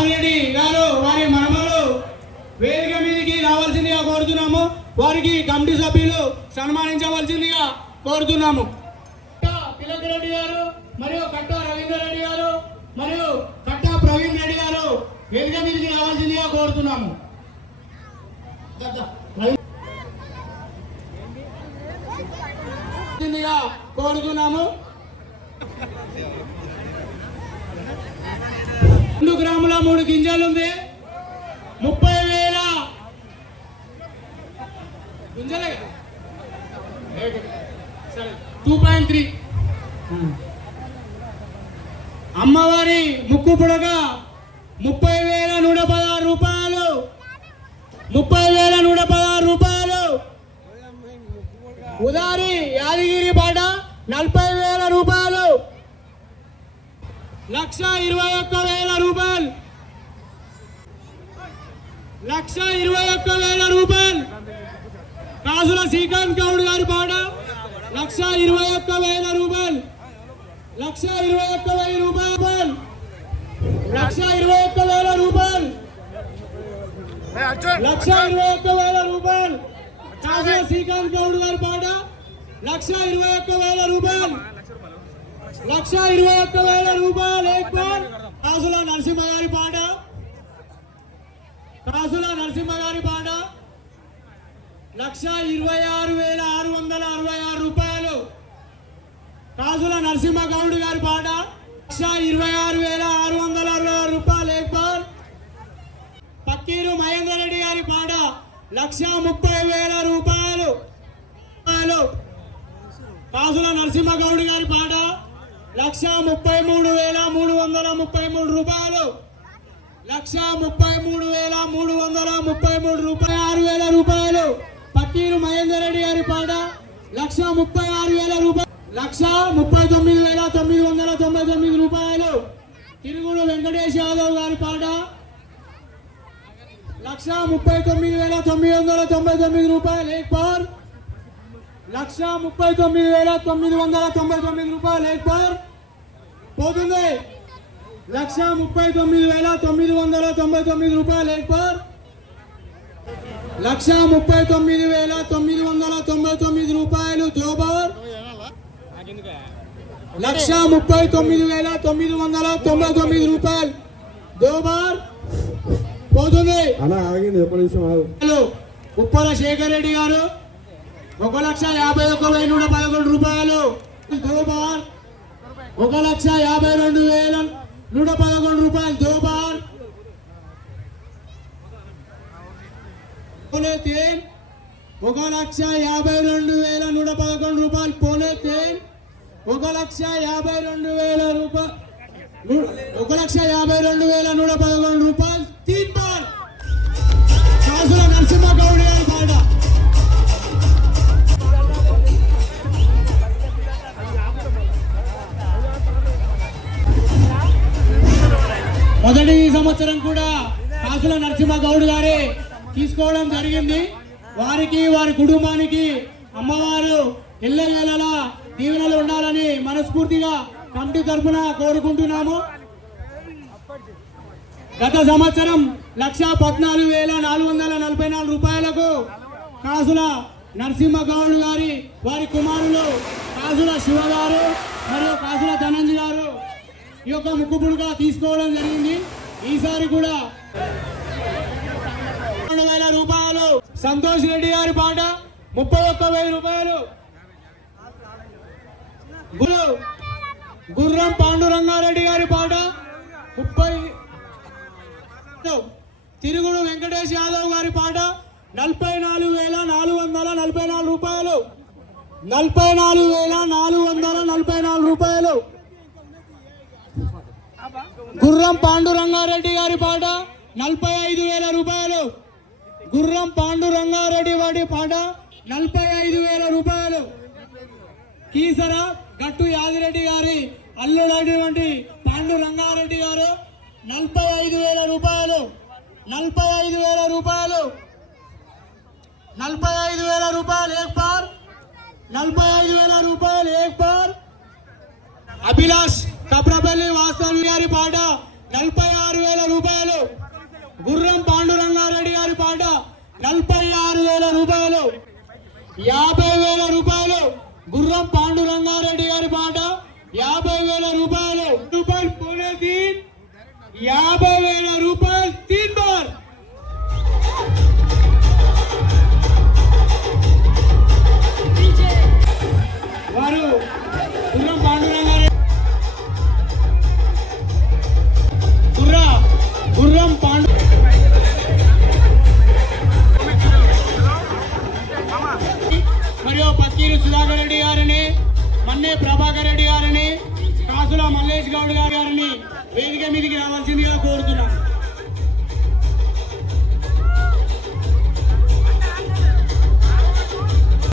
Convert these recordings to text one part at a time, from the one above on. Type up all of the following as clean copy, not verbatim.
బాలరెడ్డి గారు వారి మనమలు వేదిక మీదకి రావాల్సిందిగా కోరుతున్నాము. వారికి కమిటీ సభ్యులు సన్మానించవలసిందిగా కోరుతున్నాము. తిలక్ రెడ్డి గారు మరియు కట్ట రవీందర్ రెడ్డి గారు మరియు కట్ట ప్రవీణ్ రెడ్డి గారు వేదిక మీదకి రావాల్సిందిగా కోరుతున్నాము. కోరుతున్నాము 2 గ్రాముల 3 గింజలు ఉంది. 30,000 గింజలే 2.3. అమ్మవారి ముక్కు పుడక 30,116 రూపాయలు. 30,116 రూపాయలు. ఉదారి యాదగిరి పాట 40,000 రూపాయలు. 1,21,000 రూపాయలు. 1,21,000 రూపాయలు. కాసుల శ్రీకాంత్ గౌడ్ గారి పాట 1,21,000 రూపాయలు. 1,21,000 రూపాయలు. 1,21,000 రూపాయలు. 1,21,000 రూపాయలు. కాసుల శ్రీకాంత్ గౌడ్ గారి పాట 1,21,000 రూపాయలు. 1,21,000 రూపాయలు. కాసుల నరసింహ గారి పాట 1,26,666 రూపాయలు. కాసుల నరసింహ గౌడ్ గారి పాట 1,26,666 రూపాయలు. పక్కీరు మహేందర్ రెడ్డి గారి పాట 1,30,000 రూపాయలు. కాసుల నరసింహ గౌడ్ గారి పాట 1,33,333 రూపాయలు. 1,33,333 రూపాయలు. 6,000 రూపాయలు. పక్కీరు మహేందర్ రెడ్డి గారి పాట 1,36,000 రూపాయలు. 1,39,999 రూపాయలు. తిరుగుడు వెంకటేష్ యాదవ్ గారి పాట 1,39,999 రూపాయలు. 1,39,999 రూపాయలు. పోతుంది 1,39,999 రూపాయలు. 1,39,999 రూపాయలు. దోబార్ 1,39,999 రూపాయలు. దోబార్ పోతుంది. ఉప్పల శేఖర్ రెడ్డి గారు 1,51,111 రూపాయలు. దోబార్ 1,52,111 రూపాయలు. దోబార్ 1,52,111 రూపాయలు. పోలే తేన్ 1,52,111 రూపాయలు. 3 బార్. కాసుల నరసింహ గౌడ్ గారి పాట మొదటి సంవత్సరం కూడా కాసుల నరసింహ గౌడ్ గారే తీసుకోవడం జరిగింది. వారికి వారి కుటుంబానికి అమ్మవారు ఎల్లవేళలా దీవెనలు ఉండాలని మనస్ఫూర్తిగా కమిటీ తరఫున కోరుకుంటున్నాము. గత సంవత్సరం 1,14,444 రూపాయలకు కాసుల నరసింహ గౌడ్ గారి వారి కుమారులు కాసుల శివ గారు మరియు కాసుల ధనంజయ్ గారు ఈ యొక్క ముక్కుపుడుగా తీసుకోవడం జరిగింది. ఈసారి కూడా 2,000 రూపాయలు. సంతోష్ రెడ్డి గారి పాట 31,000 రూపాయలు. గుర్రం పాండురంగారెడ్డి గారి పాట 30. తిరుగుడు వెంకటేష్ యాదవ్ గారి పాట 44,444 రూపాయలు. 44,444 రూపాయలు. గుర్రం పాండురంగారెడ్డి గారి పాట 45,000 రూపాయలు. గుర్రం పాండురంగారెడ్డి వాడి పాట 45,000 రూపాయలు. కీసర గట్టు యాదిరెడ్డి గారి అల్లుడైనటువంటి పాండురంగారెడ్డి గారు 45,000 రూపాయలు. 45,000 రూపాయలు. 45,000 రూపాయలు. 1 బార్. 45,000 రూపాయలు. 1 బార్. అభిలాష్ కప్రపల్లి వాస్తవి గారి పాట 46,000 రూపాయలు. గుర్రం పాండురంగారెడ్డి గారి పాట 46,000 రూపాయలు. 50,000 రూపాయలు. గుర్రం పాండురంగారెడ్డి గారి పాట 50,000 రూపాయలు. పోనే 50,000 రూపాయలు 3 బార్. వారు గుర్రం పాండురంగారెడ్డి గుర్రం పాండు మరియు పక్కీరు సుధాకర్ రెడ్డి గారిని, మన్నే ప్రభాకర్ రెడ్డి గారిని, కాసుల మల్లేష్ గౌడ్ గారిని వేదిక మీదకి రావాల్సిందిగా కోరుతున్నాం.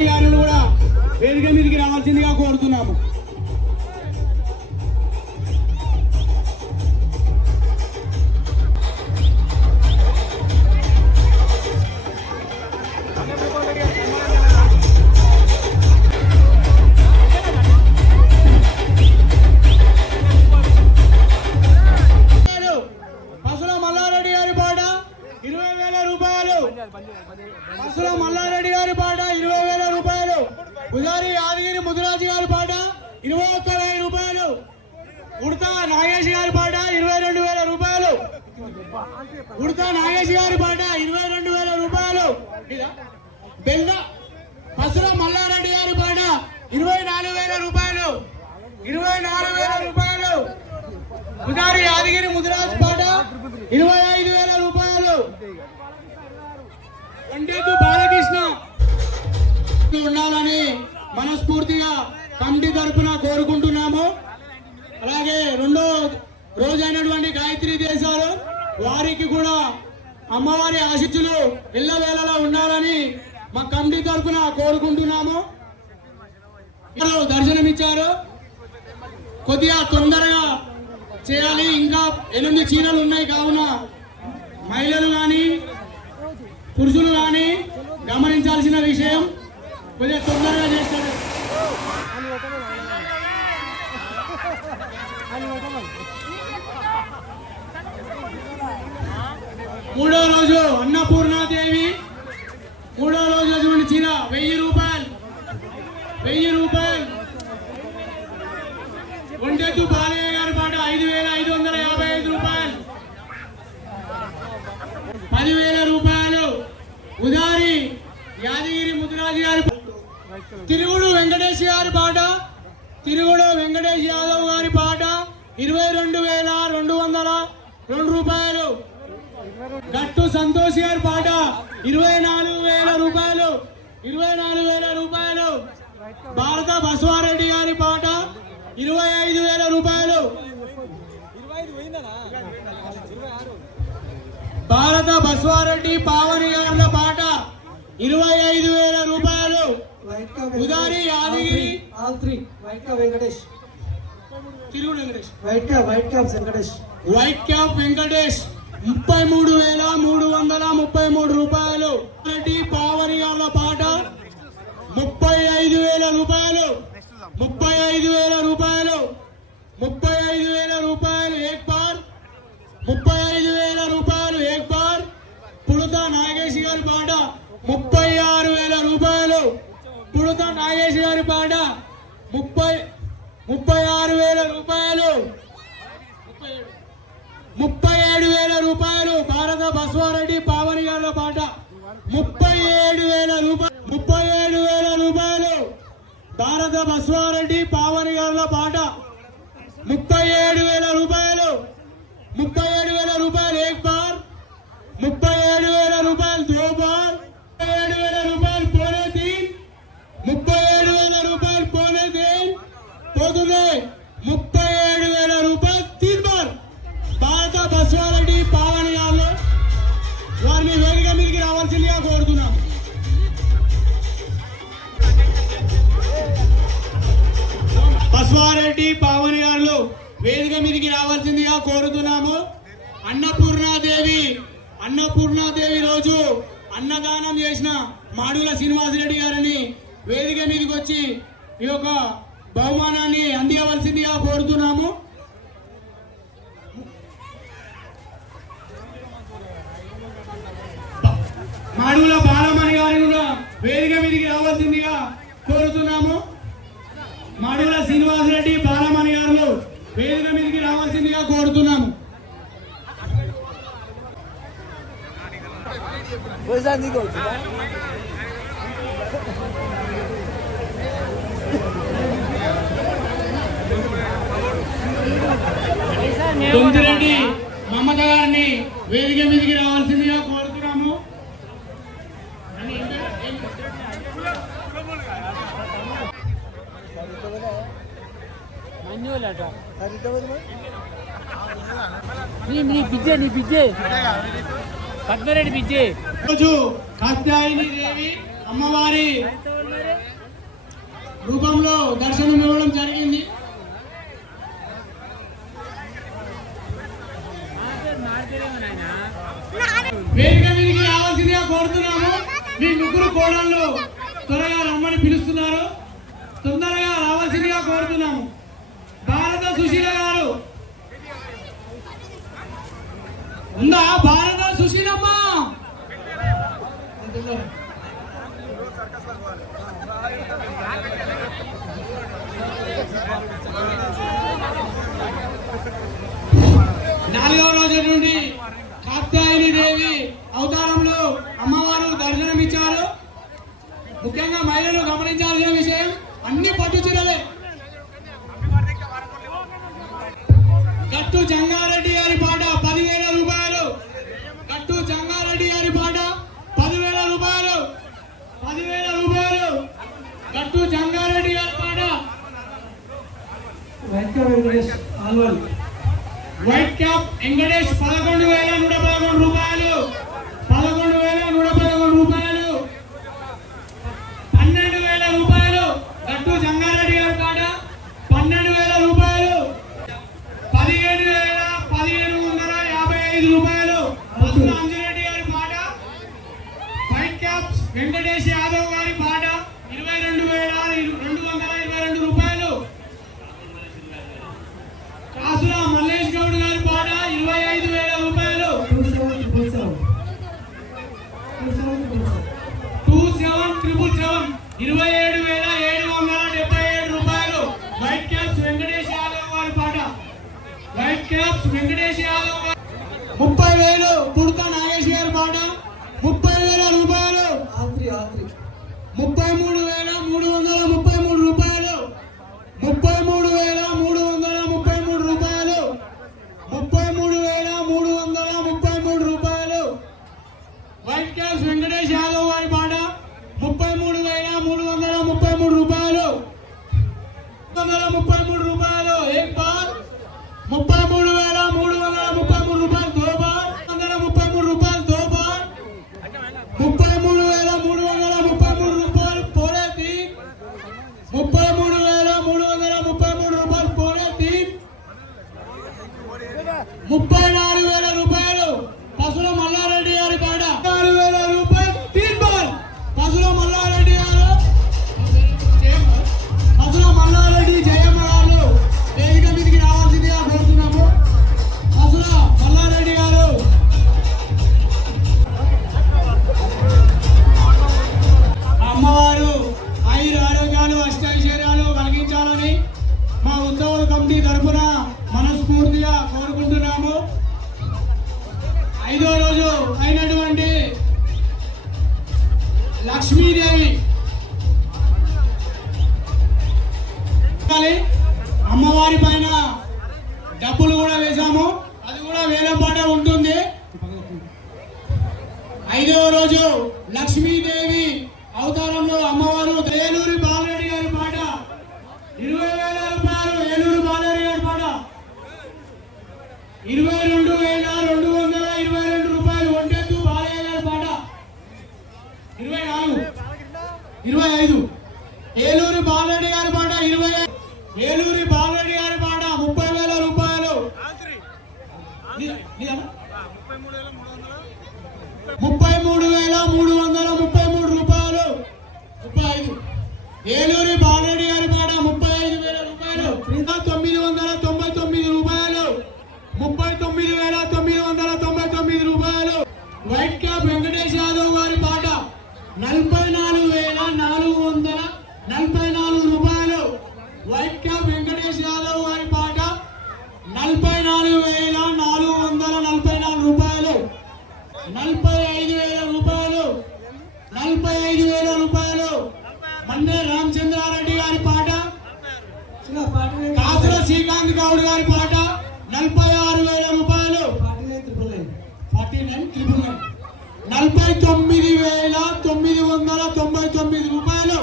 గారిని కూడా వేదిక మీదకి రావాల్సిందిగా కోరుతున్నాము. పసుల మల్లారెడ్డి గారి పాట 20,000 రూపాయలు. పసుల మల్లారెడ్డి గారి పాట 20,000 రూపాయలు. పుజారి యాదగిరి ముదిరాజు గారి పాట 21,000 రూపాయలు. ఉడతా నాగేష్ గారి పాట 22,000 రూపాయలు. ఉడతా నాగేష్ గారి పాట 22,000 రూపాయలు. బెల్ల పసుల మల్లారెడ్డి గారి పాట 24,000 రూపాయలు. 24,000 రూపాయలు. పుజారి యాదగిరి ముదిరాజు పాట 25,000 రూపాయలు. పండితు బాలకృష్ణ ఉండాలని మనస్ఫూర్తిగా కమిటీ తరఫున కోరుకుంటున్నాము. అలాగే రెండో రోజైనటువంటి గాయత్రి దేశాలు వారికి కూడా అమ్మవారి ఆశీస్సులు ఎల్లవేళలా ఉండాలని మా కమిటీ తరఫున కోరుకుంటున్నాము. దర్శనమిచ్చారు, కొద్దిగా తొందరగా చేయాలి. ఇంకా 8 చీరలు ఉన్నాయి కావున మహిళలు కానీ పురుషులు కానీ గమనించాల్సిన విషయం, కొద్దిగా తొందరగా చేస్తారు. మూడో రోజు అన్నపూర్ణాదేవి, మూడో రోజు అటువంటి చీర 1,000 రూపాయలు. 1,000 రూపాయలు. ఒంటెత్తు బాలయ్య గారి పాట 5,555 రూపాయలు. 10,000 రూపాయలు. ఉదారి యాదగిరి ముదిరాజు గారి తిరుగుడు వెంకటేష్ గారి పాట, తిరుగుడు వెంకటేష్ యాదవ్ గారి పాట 22,202 రూపాయలు. గట్టు సంతోష్ గారి పాట 24,000 రూపాయలు. 24,000 రూపాయలు. భారత బసవారెడ్డి గారి పాట 25,000 రూపాయలు. భారత బసవారెడ్డి పావని గారుల పాట 25,000 రూపాయలు. ఉదారి యాదగిరి వెంకటేష్, తిరుగుడు Venkatesh, white cap Venkatesh, white cap Venkatesh 33,333 రూపాయలు. పావని గారుల పాట 35,000 రూపాయలు. 35,000 రూపాయలు. 35,000 రూపాయలు ఏక్ బార్. 35,000 రూపాయలు ఏక్ బార్. పుడతా నాగేష్ గారి పాట 36,000 రూపాయలు. పుడతా నాగేష్ గారి పాట 36,000 రూపాయలు. 37,000 రూపాయలు. భారత బసవారెడ్డి పావని గారి పాట 37,000 రూపాయలు. 37,000 రూపాయలు. భారత బసవారెడ్డి పావని గారుల పాట 37,000 రూపాయలు. 37,000 రూపాయలు ఏక్ బార్. 37,000 రూపాయలు దో బార్. 37,000 రూపాయలు పోనే 3. 37,000 రూపాయలు పోనే 3 పోతుంది. 37,000 రూపాయలు 3 బార్. భారత బసవారెడ్డి పావని గారు వారిని వేదిక మీదకి రావాల్సిందిగా కోరుతున్నాం. బసవారెడ్డి పావని గారు వేదిక మీదకి రావాల్సిందిగా కోరుతున్నాము. అన్నపూర్ణాదేవి రోజు అన్నదానం చేసిన మాడుగుల శ్రీనివాసరెడ్డి గారిని వేదిక మీదకి వచ్చి ఈ యొక్క బహుమానాన్ని అందించవలసిందిగా కోరుతున్నాము. మడుగుల బాలమణి గారిని కూడా వేదిక మీదకి రావాల్సిందిగా కోరుతున్నాము. మడుగుల శ్రీనివాసరెడ్డి బాలమణి గారు వేదిక మీదకి రావాల్సిందిగా కోరుతున్నాము. తొంతిరెడ్డి మమత గారిని వేదిక మీదకి రావాల్సిందిగా కోరుతున్నాము. పద్మరెడ్డి బిజ్జే రోజు కాత్యాయని దేవి అమ్మవారి రూపంలో దర్శనం ఇవ్వడం జరిగింది. వేదిక మీదకి రావాల్సిందిగా కోరుతున్నాము. మీ ముగ్గురు కోడళ్ళు త్వరగా రమ్మని పిలుస్తున్నారు. తొందరగా రావాల్సిందిగా కోరుతున్నాము. భారత సుశీల గారు ఉందా? భారత సుశీలమ్మ నాలుగవ రోజు నుండి కాత్యాయని దేవి అవతారంలో అమ్మవారు దర్శనమిచ్చారు. ముఖ్యంగా మహిళలు గమనించాల్సిన విషయం, అన్ని పట్టు చీరలే. గట్టు జంగారెడ్డి గారి పాట 10,000 రూపాయలు. గట్టు జంగారెడ్డి గారి పాట 10,000 రూపాయలు. 10,000 రూపాయలు. గట్టు జంగారెడ్డి గారి పాట. White cap Venkatesh Alwal. White cap Venkatesh 11,111 రూపాయలు. 11,111 రూపాయలు. 12,000 రూపాయలు. గట్టు జంగారెడ్డి గారి పాట 12,000 రూపాయలు. 17,755 రూపాయలు. మధుర అంజిరెడ్డి గారి పాట. వైట్ క్యాప్ వెంకటేష్ యాదవ్ గారి పాట 22,222 రూపాయలు. కాసుల మల్లేష్ గౌడ్ గారి పాట 25,000 రూపాయలు. 27,777 27,777 రూపాయలు. వైట్ క్యాప్స్ వెంకటేష్ యాదవ్ గారి పాట. వైట్ క్యాప్స్ వెంకటేష్ యాదవ్ గారు 30,000. పుడత నాగేష్ గారి పాట 30,000 రూపాయలు. 33,333 రూపాయలు. 33,333 రూపాయలు. 33,333 రూపాయలు. వైట్ క్యాప్స్ వెంకటేష్ యాదవ్ గారి పాట 33,333 రూపాయలు. 33 రూపాయలు. एक बार 33,333 రూపాయలు. दो बार 33 రూపాయలు. दो बार 33,333 రూపాయలు. పోలే తీన్ 33,333 రూపాయలు. పోలే తీన్ 34,000 రూపాయలు. పసుల మల్లారెడ్డి గారి పాట 4,000 రూపాయలు. తీన్ బాల్ పసుల మల్లారెడ్డి గారు. పసుల మల్లారెడ్డి జయమ్మ గారు వేదిక మీదకి రావాల్సిందిగా కోరుతున్నాము. పసుల మల్లారెడ్డి గారు అమ్మవారు ఆయుర ఆరోగ్యాలు అష్టైశ్వర్యాలు కలిగించాలని మా ఉత్సవాల కమిటీ తరఫున మనస్ఫూర్తిగా కోరుకుంటున్నాము. 5వ రోజు అయినటువంటి లక్ష్మీదేవి అమ్మవారి పైన డబ్బులు కూడా వేశాము. అది కూడా వేరే పాట ఉంటుంది. 5వ రోజు లక్ష్మీదేవి అవతారంలో అమ్మవారు ఏలూరి బాలరెడ్డి గారి పాట 20,000 రూపాయలు. ఏలూరు బాలరెడ్డి గారి పాట 22,222 రూపాయలు. ఒంటెత్తు బాలయ్య గారి పాట 25. ఏలూరి బాలరెడ్డి గారి పాట 20. ఏలూరి బాలరెడ్డి గారి పాట 30,000 రూపాయలు. 33,333 రూపాయలు. 35. ఏలూరి బాలరెడ్డి గారి పాట 35,000 రూపాయలు. 999 రూపాయలు. 39,999 రూపాయలు. వైట్ క్యాప్ వెంకటేష్ యాదవ్ గారి పాట గౌడ్ గారి పాట 46,000 రూపాయలు. 49,999 రూపాయలు.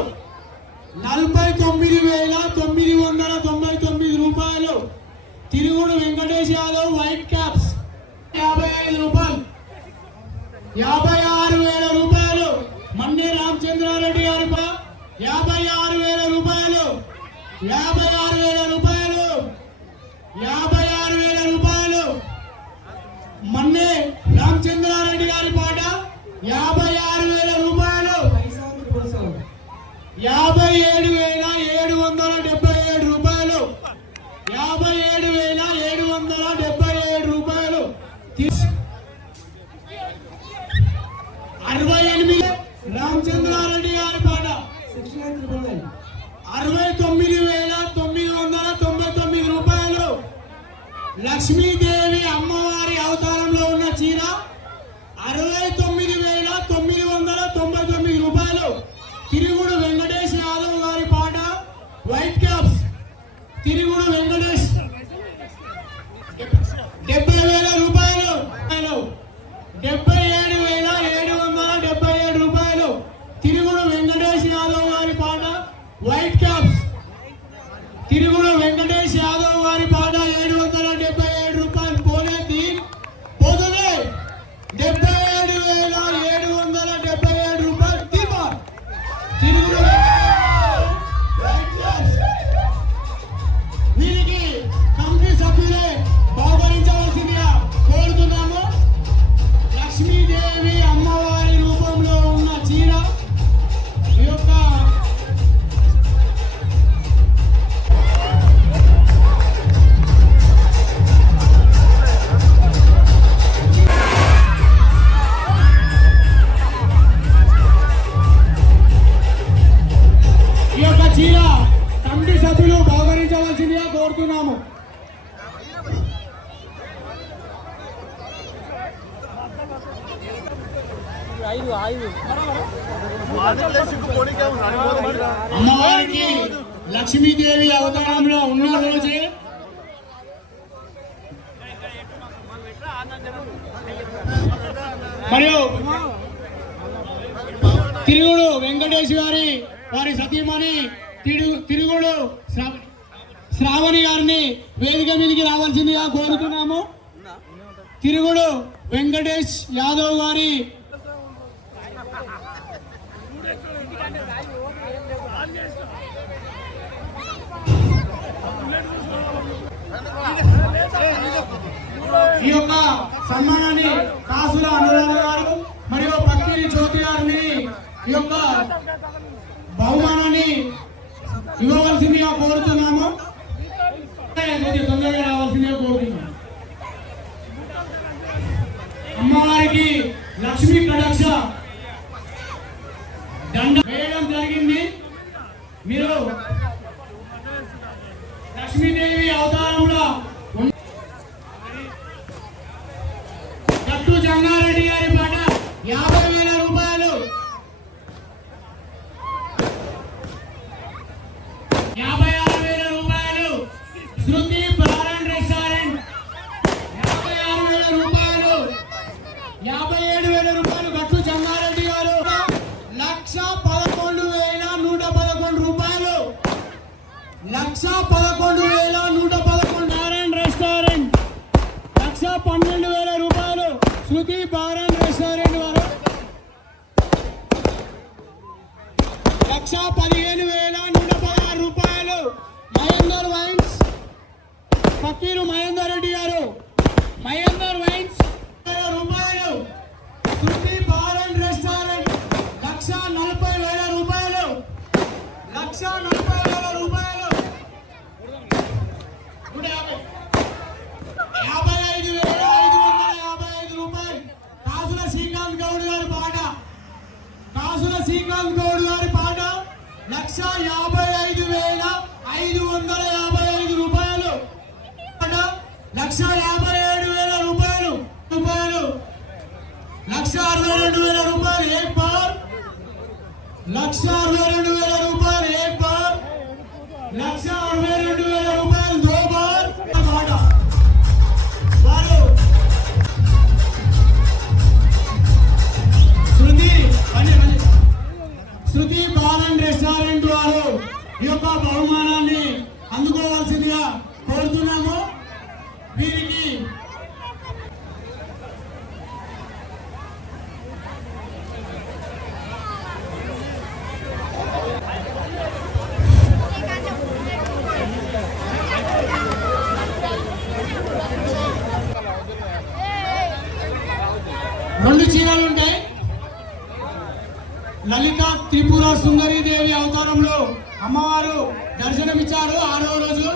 49,999 రూపాయలు. తిరుగుడు వెంకటేష్ యాదవ్ వైట్ క్యాప్స్ 55 రూపాయలు. 56,000 రూపాయలు. మన్నే రామచంద్రారెడ్డి గారి 56,000 రూపాయలు. 56,000 రూపాయలు. 56,000 రూపాయలు. మన్నే రామచంద్రారెడ్డి గారి పాట 56,000 రూపాయలు. 57,777 రూపాయలు. 57,777 రూపాయలు. 68 రామచంద్రారెడ్డి గారి పాట 69,999 రూపాయలు. లక్ష్మీదేవి అమ్మవారి అవతారంలో ఉన్న చీర 69,999 రూపాయలు. తిరుగుడు వెంకటేష్ యాదవ్ గారి పాట వైట్ క్యాప్స్. తిరుగుడు వెంకటేష్ 70,000 రూపాయలు. 77,777 రూపాయలు. తిరుగుడు వెంకటేష్ యాదవ్ గారి పాట వైట్ క్యాప్స్. తిరుగుడు వెంకటేష్ యాదవ్ గారి పాట 777 రూపాయలు. పోతుంది 77,777 రూపాయలు. తిరుగుడు వైట్ క్యాప్స్. వీరికి కమిటీ సభ్యులే బహుకరించవలసిందిగా కోరుతున్నాము. లక్ష్మీదేవి అమ్మవారి రూపంలో ఉన్న చీర ఈ యొక్క చీర కమిటీ సభ్యులు బహుకరించవలసిందిగా కోరుతున్నాము. అమ్మవారికి లక్ష్మీదేవి అవతారంలో ఉన్న రోజే మరియు తిరుగుడు వెంకటేష్ వారి సతీమణి తిరుగుడు శ్రావణి గారిని వేదిక మీదకి రావాల్సిందిగా కోరుతున్నాము. తిరుగుడు వెంకటేష్ యాదవ్ గారి ఈ యొక్క సన్మానాన్ని కాసుల అనురాధ గారు మరియు పత్తిరి జ్యోతి గారిని ఈ యొక్క బహుమానాన్ని ఇవ్వవలసిందిగా కోరుతున్నాము. తొందరగా రావాల్సిందిగా కోరుతున్నాము. అమ్మవారికి లక్ష్మీ కటాక్ష దండ వేయడం జరిగింది. మీరు లక్ష్మీదేవి అవతారంలో గట్టు జంగారెడ్డి గారి పాట 50,000 రూపాయలు. 56,000 రూపాయలు. శృతి బార్ అండ్ రెస్టారెంట్ 56,000 రూపాయలు. 57,000 రూపాయలు గట్టు జంగారెడ్డి గారు. 1,11,111 రూపాయలు. 1,11,111 బార్ అండ్ రెస్టారెంట్ 1,12,000 రూపాయలు. శృతి బార్ అండ్ రెస్టారెంట్ వారు 1,15,116 రూపాయలు. మహేందర్ వైన్స్ ఫకీరు మహేందర్ రెడ్డి గారు. మహేందర్ వైన్స్ రూపాయలు. శృతి బార్ అండ్ రెస్టారెంట్ 1,40,000 రూపాయలు. 1,40,000 రూపాయలు. 55,555 రూపాయలు. కాసుల శ్రీకాంత్ గౌడ్ గారి పాట 1,55,555 రూపాయలు. 1,57,000 రూపాయలు. 1,62,000 రూపాయలు. एक बार 1,62,000 రూపాయలు. एक बार 1,62,000 రూపాయలు. 2 बार రెండు చీరలు ఉంటాయి. లలిత త్రిపుర సుందరి దేవి అవతారంలో అమ్మవారు దర్శనమిచ్చారు. 6వ రోజు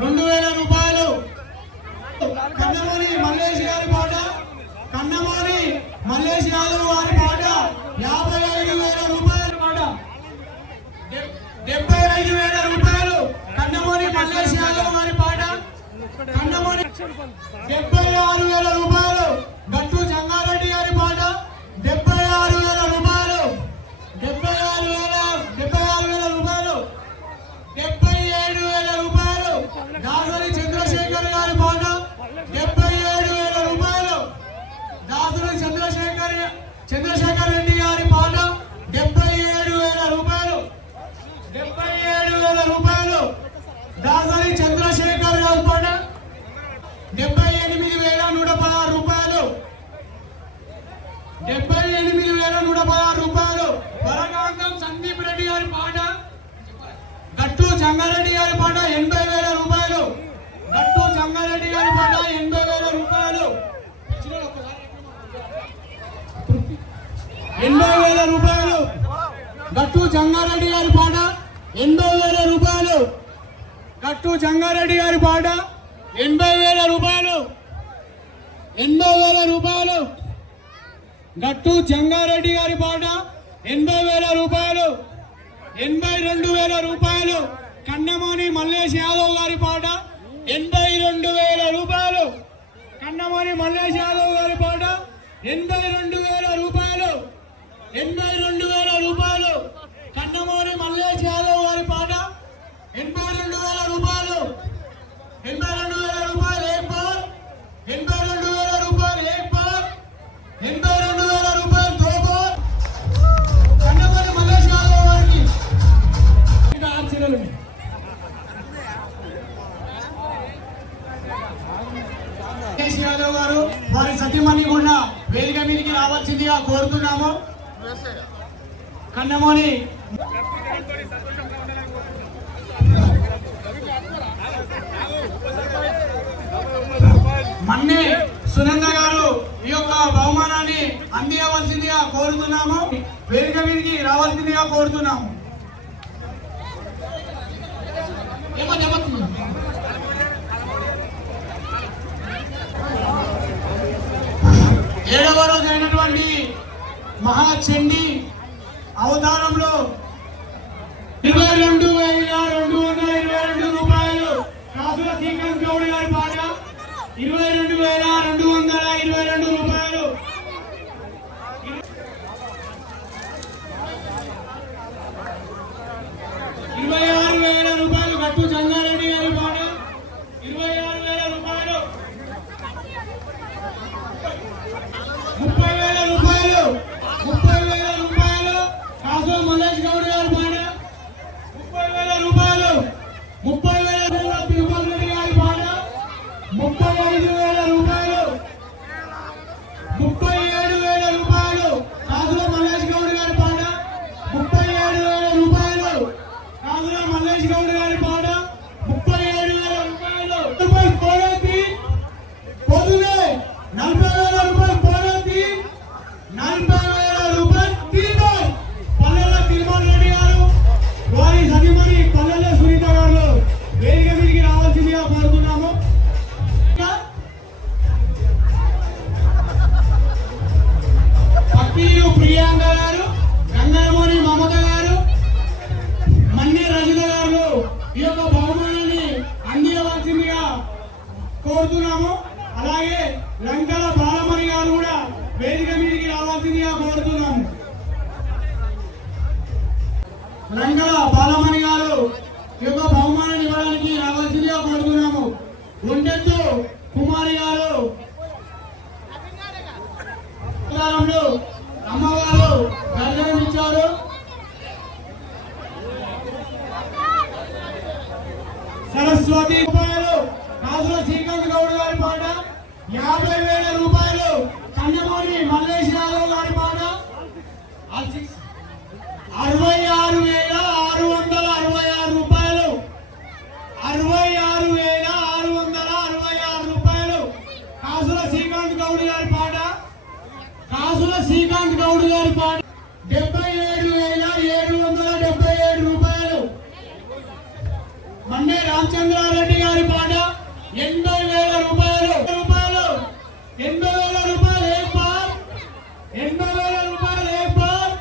2000 రూపాయలు. కన్నమూరి మల్లేష్ గారి పాట, కన్నమూరి మల్లేష్ యాదవ్ వారి పాట 55,000 రూపాయలు పాట, 75,000 రూపాయలు. కన్నమూరి మల్లేష్ యాదవ్ వారి పాట, కన్నమూరి 76,000 రూపాయలు. గట్టు జంగారెడ్డి గారి పాట 76,000 రూపాయలు, 76,000 రూపాయలు, 77,000 రూపాయలు. దాసరి చంద్రశేఖర్ గారి పాట 77,000 రూపాయలు. దాసరి చంద్రశేఖర్ రెడ్డి గారి పాట 77,000 రూపాయలు, 77,000 రూపాయలు. దాసరి చంద్రశేఖర్ గారి పాట 78,116 రూపాయలు, 78,116 రూపాయలు. వరకాంతం సందీప్ రెడ్డి గారి పాట, గట్టు జంగారెడ్డి గారి పాట 80,000 రూపాయలు, గట్టు జంగారెడ్డి గారి పాట 80,000 రూపాయలు, 80,000 రూపాయలు. గట్టు జంగారెడ్డి గారి పాట 80,000 రూపాయలు, గట్టు జంగారెడ్డి గారి పాట 80,000 రూపాయలు, 80,000 రూపాయలు. గట్టు జంగారెడ్డి గారి పాట 80,000 రూపాయలు, 82,000 రూపాయలు. కన్నమూరి మల్లేష్ యాదవ్ గారి పాట 82,000 రూపాయలు, కన్నమూరి మల్లేష్ యాదవ్ గారి పాట 82,000 రూపాయలు, 82,000 రూపాయలు. కన్నమూరి మల్లేష్ యాదవ్ గారి పాట 82,000 రూపాయలు, 82,000 రూపాయలు. एक बार 82,000 రూపాయలు, एक बार 82,000 రూపాయలు, दो बार. కన్నమూరి మల్లేష్ యాదవ్ గారికి ఇంకా 6 చీరలు ఉన్నాయి. మల్లేష్ యాదవ్ గారు వారి సతీమణి కూడా వేదిక మీదకి రావాల్సిందిగా కోరుతున్నాము. కన్నమూరి మన్నే సునంద గారు ఈ యొక్క బహుమానాన్ని అందించవలసిందిగా కోరుతున్నాము. వేదిక మీదకి రావాల్సిందిగా కోరుతున్నాము. 7వ రోజు అయినటువంటి మహాచండీ అవతారంలో 22,222 రూపాయలు. కాసుల శ్రీకాంత్ గౌడ్ గారి పాట 22,222 రూపాయలు, 26,000 రూపాయలు. గట్టు జంగారెడ్డి గారి పాట 26,000 రూపాయలు, 30,000 రూపాయలు, 30,000 రూపాయలు. కాసుల మల్లేష్ గౌడ్ గారి పాట 30,000 రూపాయలు, 30,000. తిరుమల రెడ్డి గారి పాట 35,000 రూపాయలు, 37,000 రూపాయలు. కాసుల మల్లేష్ గౌడ్ గారి పాట 37,000 రూపాయలు, కాసుల మల్లేష్ గౌడ్ గారి పాట 37,000 రూపాయలు. పోలేతి పొదులే 40,000 రూపాయలు, పోలేతి 40,000 రూపాయలు. పల్లెల తిరుమల రెడ్డి గారు వారి సతీమణి పల్లెల సునీత గారు వేదిక మీదకి రావాల్సిందిగా కోరుతున్నాము. పక్కీరు ప్రియాంక గారు, గంగరమూరి మమత గారు, మన్నే రజిత గారు ఈ యొక్క బహుమానాన్ని అందించవలసిందిగా కోరుతున్నాము. అలాగే లంకల బాలమణి గారు కూడా వేదిక మీదకి రావాల్సిందిగా కోరుతున్నాము. లంకల బాలమణి గారు ఈ యొక్క బహుమానాన్ని ఇవ్వడానికి రావాల్సిందిగా కోరుతున్నాము. ఒంటెత్తు కుమారి గారు అమ్మవారు దర్శనమిచ్చారు. సరస్వతి రూపాయలు. కాసుల శ్రీకాంత్ గౌడ్ గారి పాట 50,000 రూపాయలు, కన్నమూరి మల్లేష్ యాదవ్ గారి పాట 66,666 రూపాయలు, 66,666 రూపాయలు. కాసుల శ్రీకాంత్ గౌడ్ గారి పాట కాసుల శ్రీకాంత్ గౌడ్ గారి పాట 77,777 రూపాయలు. మన్నే రామచంద్రారెడ్డి గారి పాట 80,000 రూపాయలు. 80,000 రూపాయలు ఏక్ బార్, 80,000 రూపాయలు ఏక్ బార్.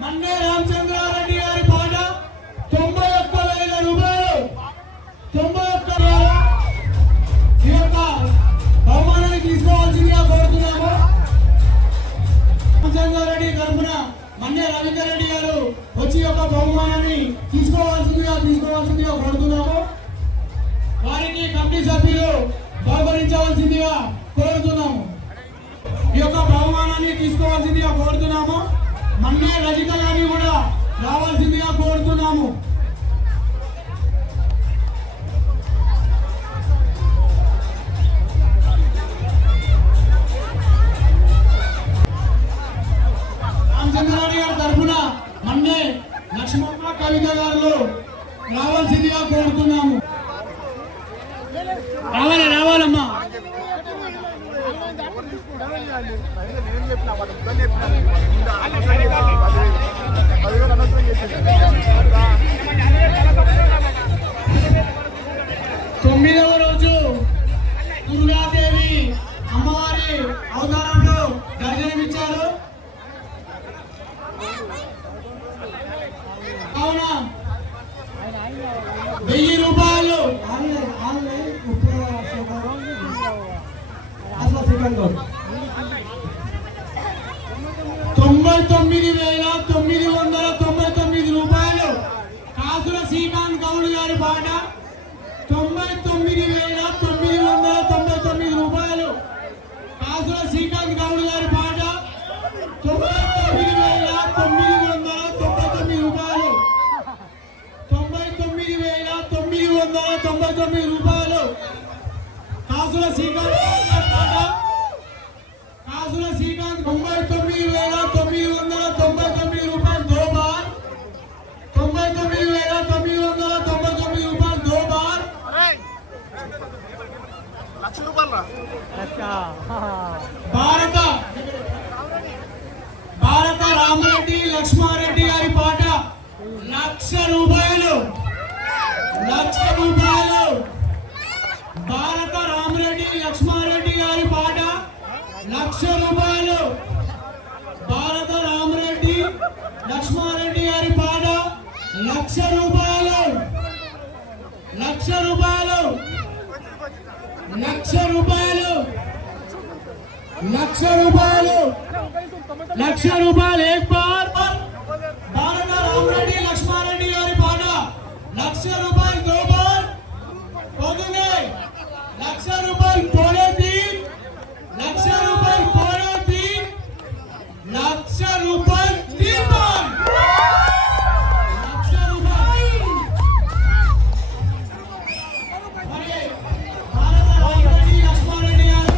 మన్నే రామచంద్రారెడ్డి గారి పాట 91,000 రూపాయలు. 91,000. ఈ యొక్క బహుమానాన్ని తీసుకోవాల్సిందిగా కోరుతున్నాము. రామచంద్రారెడ్డి తరఫున మన్నే రవీందర్ రెడ్డి గారు వచ్చి యొక్క బహుమానాన్ని తీసుకోవాల్సిందిగా కోరుతున్నాము. వారికి కమిటీ సభ్యులు బహుకరించవలసిందిగా కోరుతున్నాము. ఈ యొక్క బహుమానాన్ని తీసుకోవాల్సిందిగా కోరుతున్నాము. మన్నే రజిత గారిని కూడా రావాల్సిందిగా కోరుతున్నాము. రామచంద్రారెడ్డి గారి తరఫున మన్నే లక్ష్మమ్మ కవిత గారు రావాల్సిందిగా కోరుతున్నాము. రావాలమ్మా. 9వ రోజు దుర్గాదేవి అమ్మవారి అవతారంలో దర్శనమిచ్చారు. కావున 1000 రూపాయలు 99,999 రూపాయలు. కాసుల శ్రీకాంత్ గౌడ్ గారి పాట 99,999 రూపాయలు. కాసుల శ్రీకాంత్ గౌడ్ గారి పాట 99,999 రూపాయలు. 99,999 రూపాయలు. కాసుల శ్రీకాంత్ గౌడ్ గారి పాట 99,999 రూపాయలు. 99,999 రూపాయలు 2 బార్. భారత రామరెడ్డి లక్ష్మారెడ్డి గారి పాట 1,00,000 రూపాయలు. 1,00,000 రూపాయలు. భారత రామరెడ్డి లక్ష్మారెడ్డి గారి పాట 1,00,000 రూపాయలు. భారత రామరెడ్డి లక్ష్మారెడ్డి గారి పాట 1,00,000 రూపాయలు. 1,00,000 రూపాయలు. 1,00,000 రూపాయలు. 1,00,000 రూపాయలు. 1,00,000 రూపాయలు ఏక్ బార్. భారత రామరెడ్డి లక్ష్మారెడ్డి గారి పాట 1,00,000 రూపాయలు 2 బార్. పోతుంది 1,00,000 రూపాయలు పోనే 3. 1,00,000 రూపాయలు పోనే 3. 1,00,000 రూపాయలు 3 బార్. 1,00,000 రూపాయలు. మరి భారత రామరెడ్డి లక్ష్మారెడ్డి గారు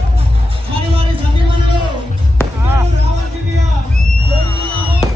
మరి వారి సతీమణులు రావాల్సిందిగా కోరుతున్నాము.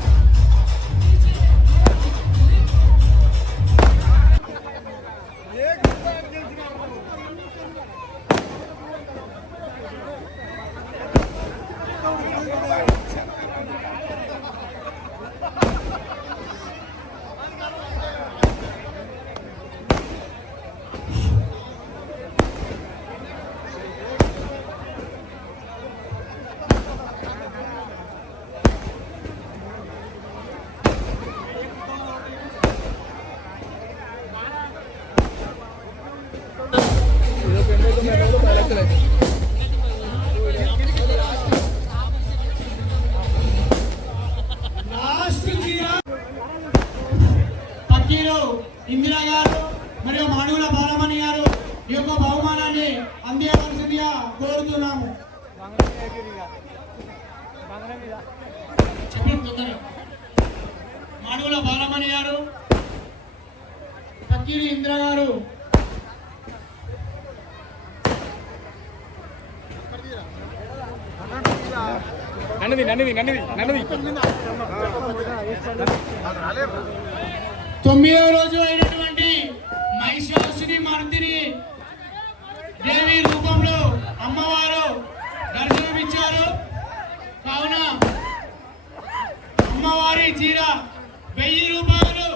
పక్కీరు ఇందిరా గారు మరియు మాడుగుల బాలమణి గారు ఈ యొక్క బహుమానాన్ని అందించవలసిందిగా కోరుతున్నాము. తొందరగా. మాడుగుల బాలమణి గారు, పక్కీరి ఇంద్ర గారు, నన్నది నన్నది నన్నది నన్నది 9వ రోజు అయినటువంటి మహిషాసుని మర్దిని దేవి రూపంలో అమ్మవారు దర్శనమిచ్చారు. కావున అమ్మవారి చీర 1000 రూపాయలు.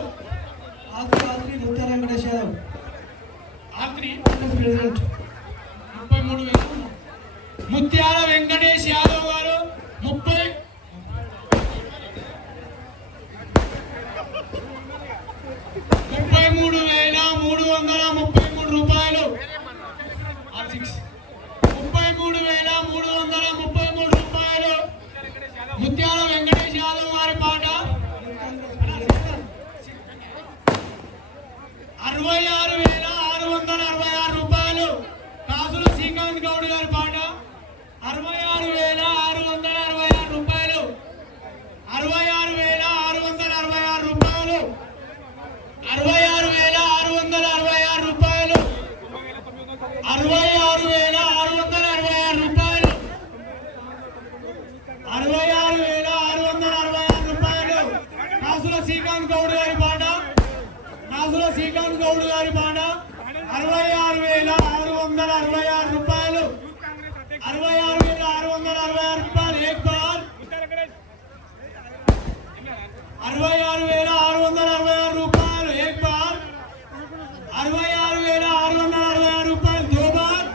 ఆత్రి ముత్య వెంకటేష్ యాదవ్ ఆఖరి ప్రెసిడెంట్ 33,000. ముత్యాల వెంకటేష్ యాదవ్ గారు 33,333 రూపాయలు. 33,333 రూపాయలు. ముత్యాల వెంకటేష్ యాదవ్ గారి పాట 66,666 రూపాయలు. కాసుల శ్రీకాంత్ గౌడ్ గారి పాట 66,666 రూపాయలు. 66,666 రూపాయలు. 66,666 రూపాయలు. 66,666 రూపాయలు. 66,666 రూపాయలు. కాసుల శ్రీకాంత్ గౌడ్ గారి పాట 66,666 రూపాయలు. 66,666 రూపాయలు. ఏక్ బార్ 66,666 రూపాయలు. ఏక్ బార్ 66,666 రూపాయలు. దో బార్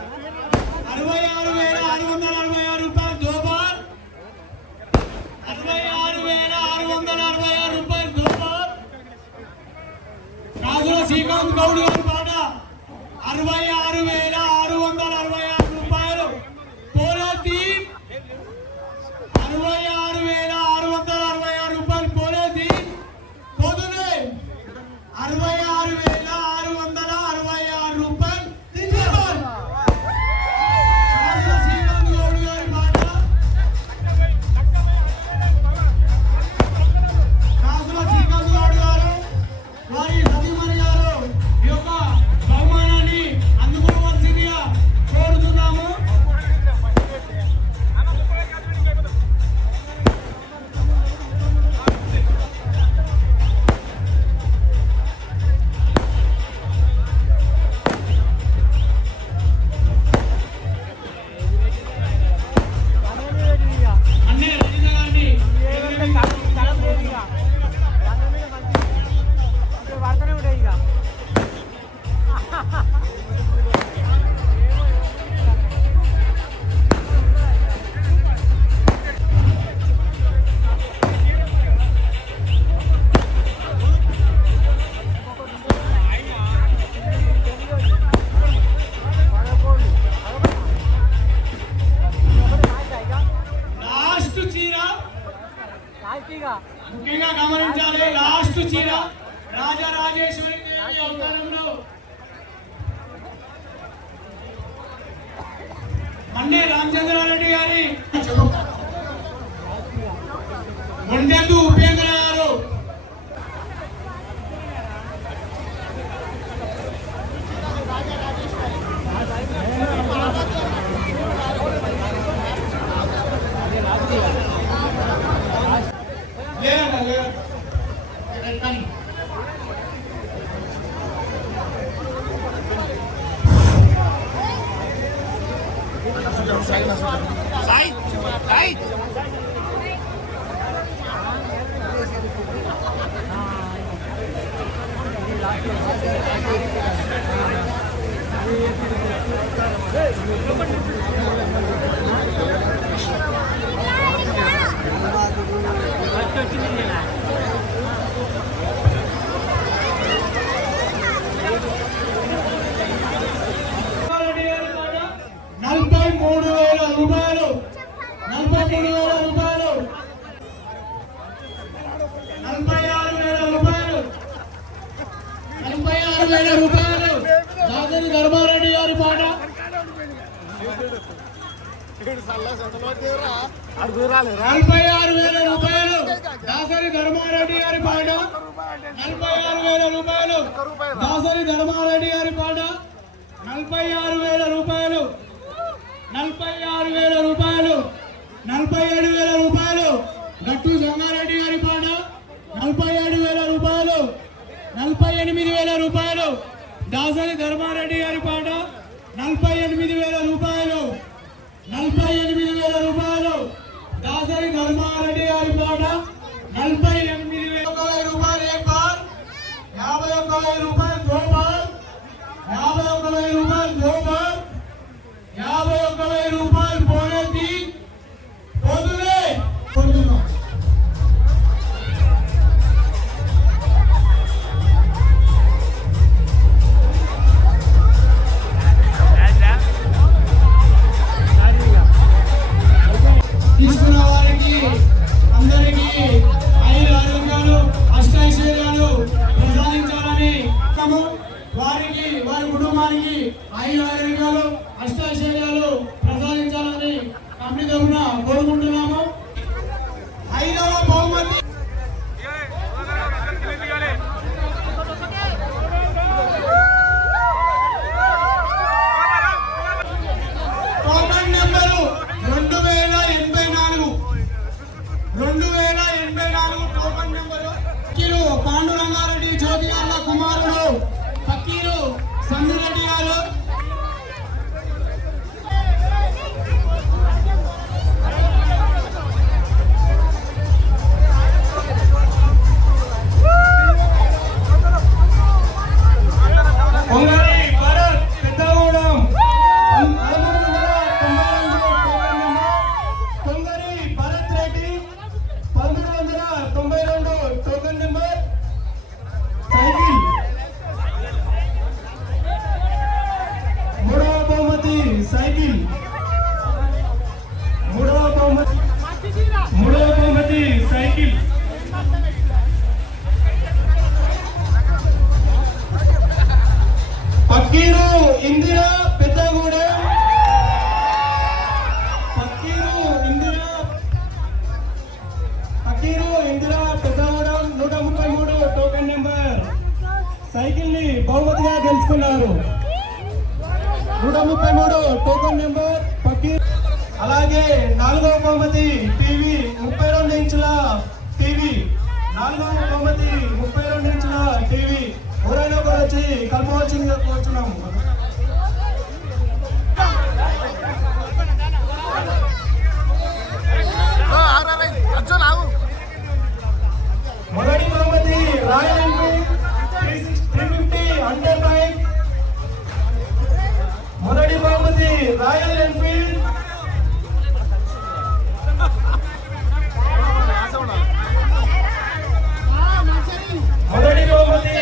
66,666 రూపాయలు. దో బార్ 66,666 రూపాయలు. దో బార్. రాజుల శ్రీకాంత్ గౌడ్ గారి పాట 66,666 రూపాయలు. పోరాది 66,666 రూపాయలు. పోరాది పొదునే 66,666 రూపాయలు. రాజుల శ్రీకాంత్ గౌడ్ గారి పాట రాజుల శ్రీకాంత్ గౌడ్ గారు వారి సతీమణి గారు ఈ యొక్క బహుమానాన్ని అందుకోవాల్సిందిగా కోరుతున్నాము. అన్నే రజిత గారిని లాస్ట్ చీర ముఖ్యంగా గమనించాలి. లాస్ట్ చీర రాజరాజేశ్వరి దేవి అవతారంలో మన్నే రామచంద్రారెడ్డి గారి ఒంటెందు ఉపేంద్ర గారు లేదంట లేదంట. రూపాయలు. 43,000 రూపాయలు. 46,000 రూపాయలు. 46,000 రూపాయలు. దాసరి ధర్మారెడ్డి గారి పాట 46,000 రూపాయలు దాసరి ధర్మారెడ్డి గారి పాట. 46,000 రూపాయలు దాసరి ధర్మారెడ్డి గారి పాట. 46,000 రూపాయలు. 46,000 రూపాయలు. 47,000 రూపాయలు గట్టు సంగారెడ్డి గారి పాట. 47,000 రూపాయలు. 48,000 రూపాయలు దాసరి ధర్మారెడ్డి గారి పాట. 48,000 రూపాయలు. 48,000 రూపాయలు దాసరి ధర్మారెడ్డి గారి పాట. 48,000 రూపాయలు एक बार. 51,000 రూపాయలు दो बार. 51,000 రూపాయలు दो बार. 51,000 రూపాయలు పోనే तीन పోదులే పోదును. తీసుకున్న వారికి అందరికీ ఐదు ఆరోగ్యాలు అష్టైశ్వర్యాలు ప్రసాదించాలని వారికి వారి కుటుంబానికి ఐదు ఆరోగ్యాలు అష్టైశ్వర్యాలు ప్రసాదించాలని కమిటీ తరఫున కోరుకుంటున్నాము. 5వ బహుమతి token number 2084. 2084 token number. Pakkiru Pandurangareddy Jyothi గారి కుమారుడు పక్కీరు సందురెడ్డి గారు. Pongari Bharath Peddagudem. 1192 Pongari Bharath Reddy 1192 token number. Cycle. మూడవ బహుమతి సైకిల్. మూడవ బహుమతి cycle. Pakkiru Indira Peddagudem. Pakkiru Indira Peddagudem 133 token number cycle ని బహుమతిగా గెలుచుకున్నారు. 133 టోకెన్ నెంబర్ పక్కీరు. అలాగే 4వ బహుమతి టీవీ 32 ఇంచుల టీవీ. 4వ బహుమతి 32 ఇంచుల టీవీ. ఎవరైనా కూడా వచ్చి కలపవలసిందిగా కోరుతున్నాము. మొదటి బహుమతి రాయల్ ఎన్ఫీల్డ్ 350 అండర్ బైక్. మొదటి బహుమతి రాయల్ ఎన్ఫీల్డ్. మొదటి బహుమతి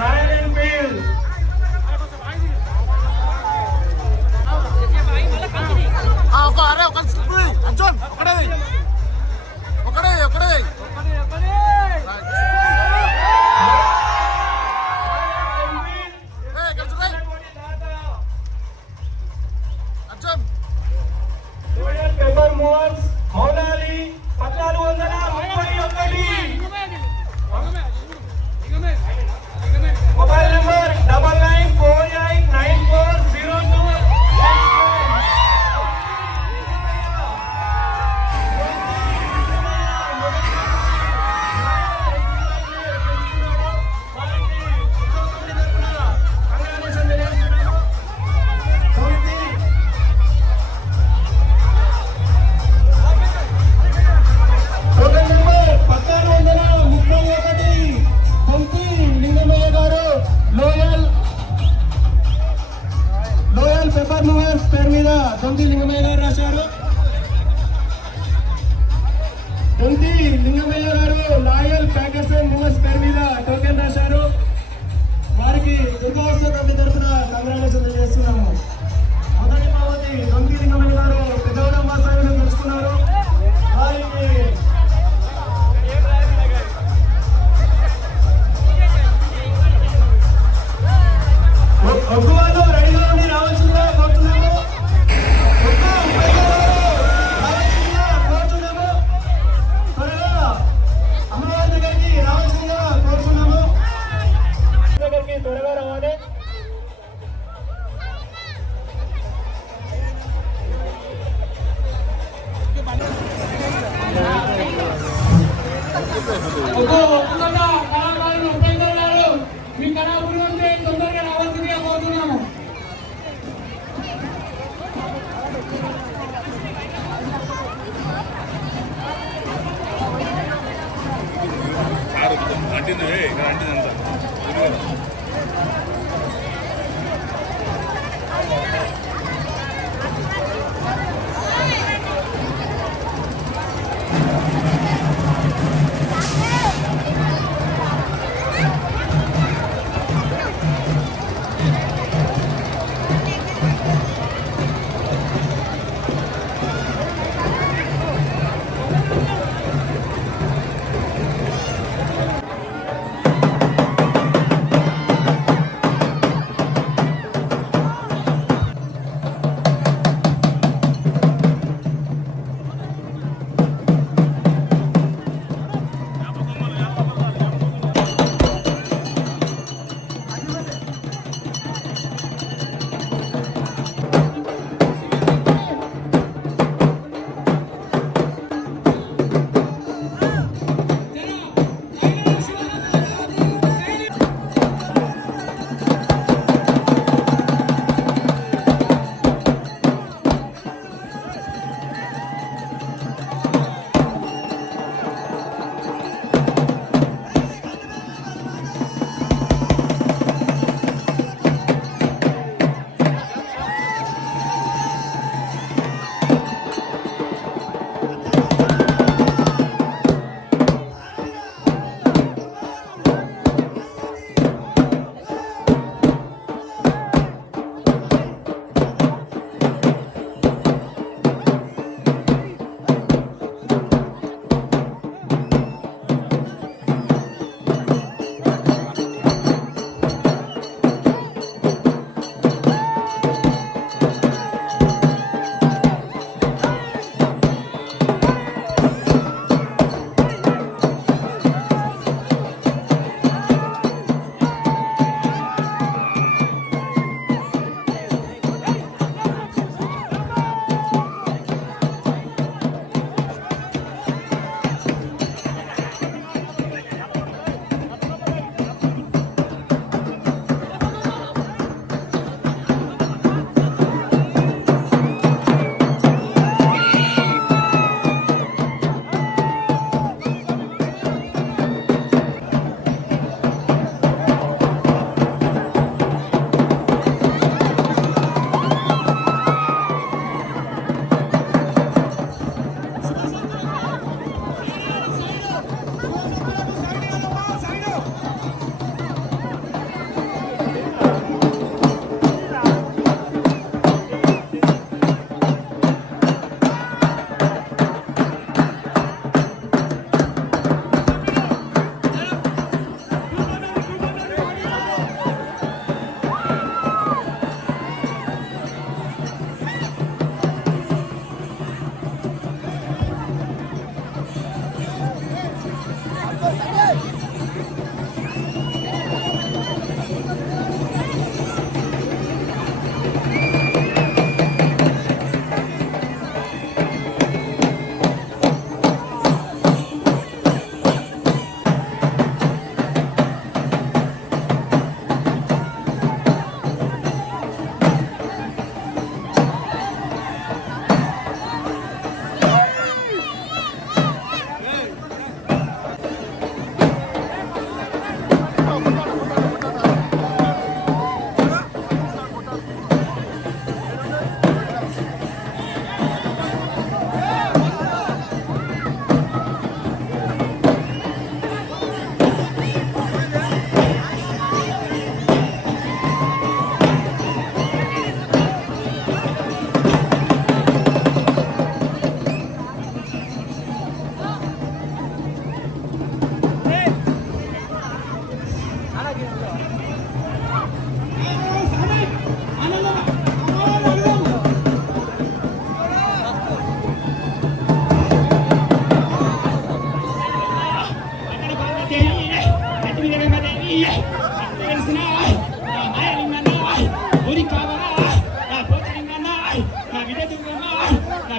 Royal Enfield. Paper movers Moulali 1431. Mobile number 99489402. Token number 1131 Konthi Lingamaiah గారు లోయల్ పేపర్ మూవర్స్ పేరు మీద కొంతి లింగమయ్య గారు రాశారు. కొంతి లింగమయ్య గారు లాయల్ ప్యాకర్స్ అండ్ మూవర్స్ పేరు మీద టోకెన్ రాశారు. వారికి దుర్గావస్థ కమిటీ తరఫున కంగ్రాచులేషన్ చేస్తున్నాము. మొదటి బహుమతి కొంతి లింగమయ్య గారు పెద్దగూడెం వాస్తవ్యంలో గెలుచుకున్నారు. వారికి ఒగ్గువాళ్ళు రెడీగా ఉండి రావాల్సిందిగా కోరుతున్నాము. ఒగ్గు రావాల్సిందిగా కోరుతున్నాము. ఒక్కొక్క కళాకారులు ఉపయోగించారు. మీ కళాకారులు ఉంటే తొందరగా రావాల్సిందిగా కోరుతున్నాము.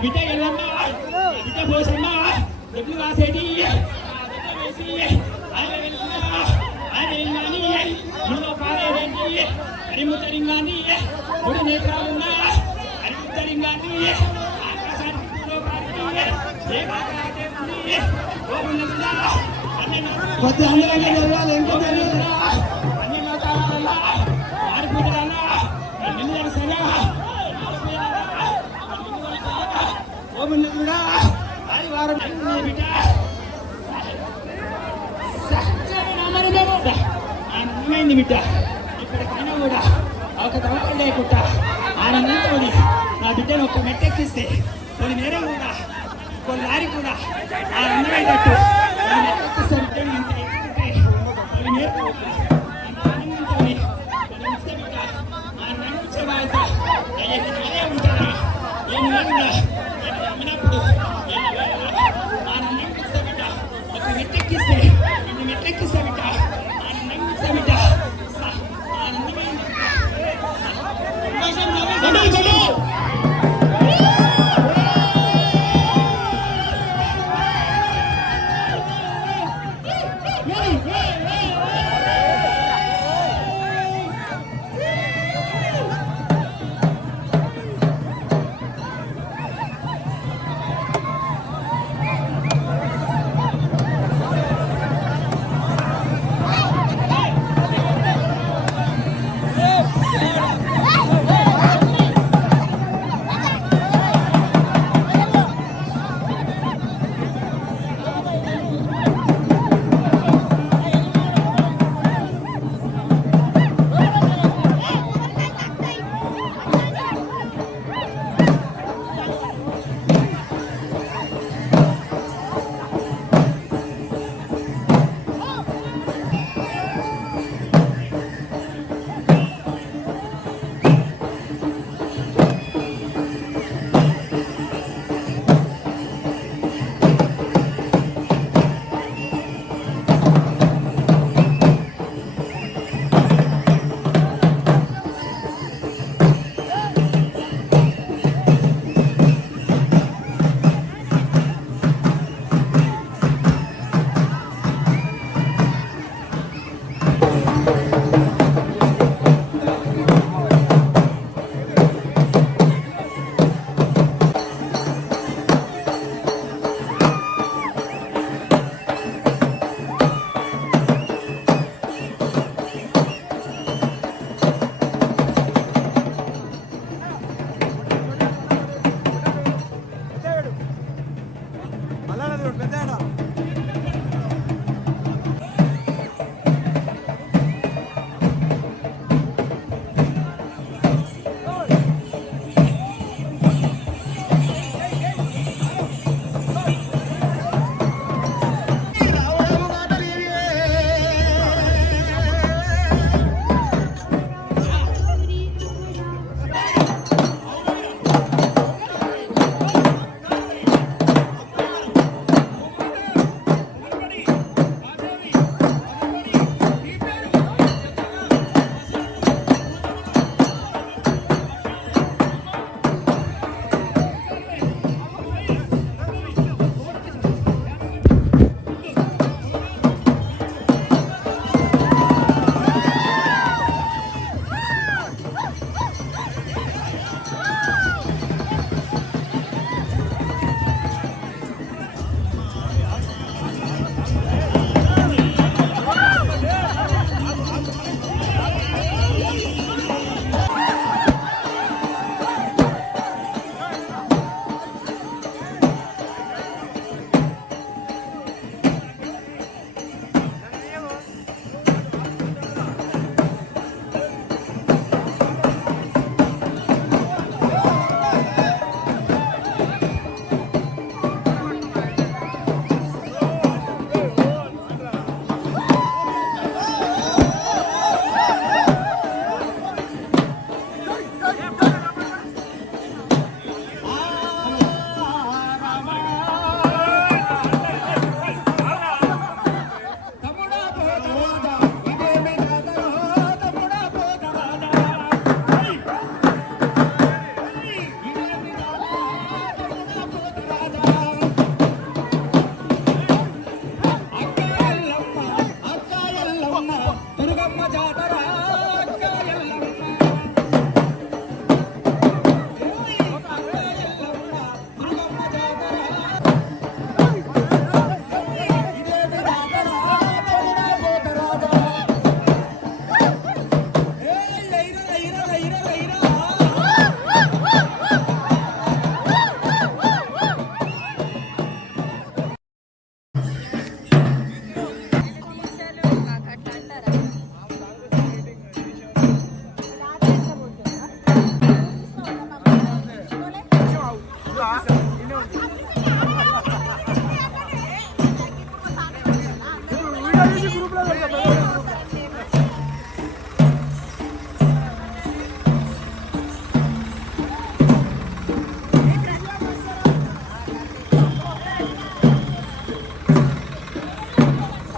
బిడ్డ ఎల్లమ్మ బిడ్డ పోసమ్మ ఎడ్లు రాసేటి కొద్ది అందరంగా జరగాలి ఇంకా జరగాలి ఆనందమైంది బిడ్డ ఇప్పటికైనా కూడా ఒక దవకం లేకుండా ఆనందంతో నా బిడ్డను ఒక మెట్టెక్కిస్తే కొన్ని నేరం కూడా కొన్ని లారీ కూడా ఆనందమయ్యేటట్టు మెట్టెక్కిస్తే బిడ్డను ఇంత ఎక్కుంటే కొన్ని నేరం కూడా ఇంత ఆనందంతో ఇస్తే బిడ్డ ఆనందించే బాధ్యత నాదే ఉంటారా నేను లేకుండా నేను అమ్మినప్పుడు ఆనందించే బిడ్డ ఒక మెట్టెక్కిస్తే ఇన్ని మెట్టెక్కిస్తే బిడ్డ ఆనందించే బిడ్డ ఆనందమైంది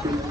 తీసుకెళ్ళి